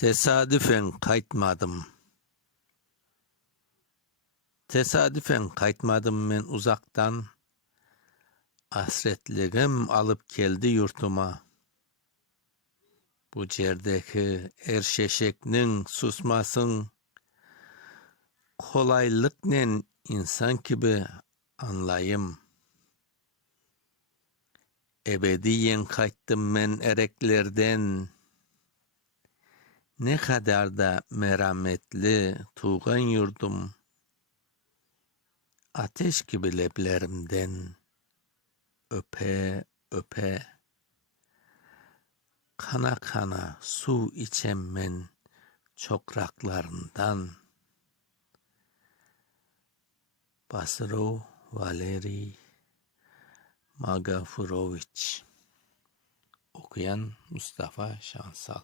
Tesadüfen kaytmadım. Tesadüfen kaytmadım men uzaktan. Hasretligim alıp geldi yurtuma. Bu cerdeki erşeşeknin susmasın. Kolaylıknen insan gibi anlayım. Ebediyen kayttım men ereklerden. Ne kadar da merhametli tuğan yurdum. Ateş gibi leblerimden öpe öpe. Kana kana su içem men çokraklarından. Basro Valeri Magafuroviç. Okuyan Mustafa Şansal.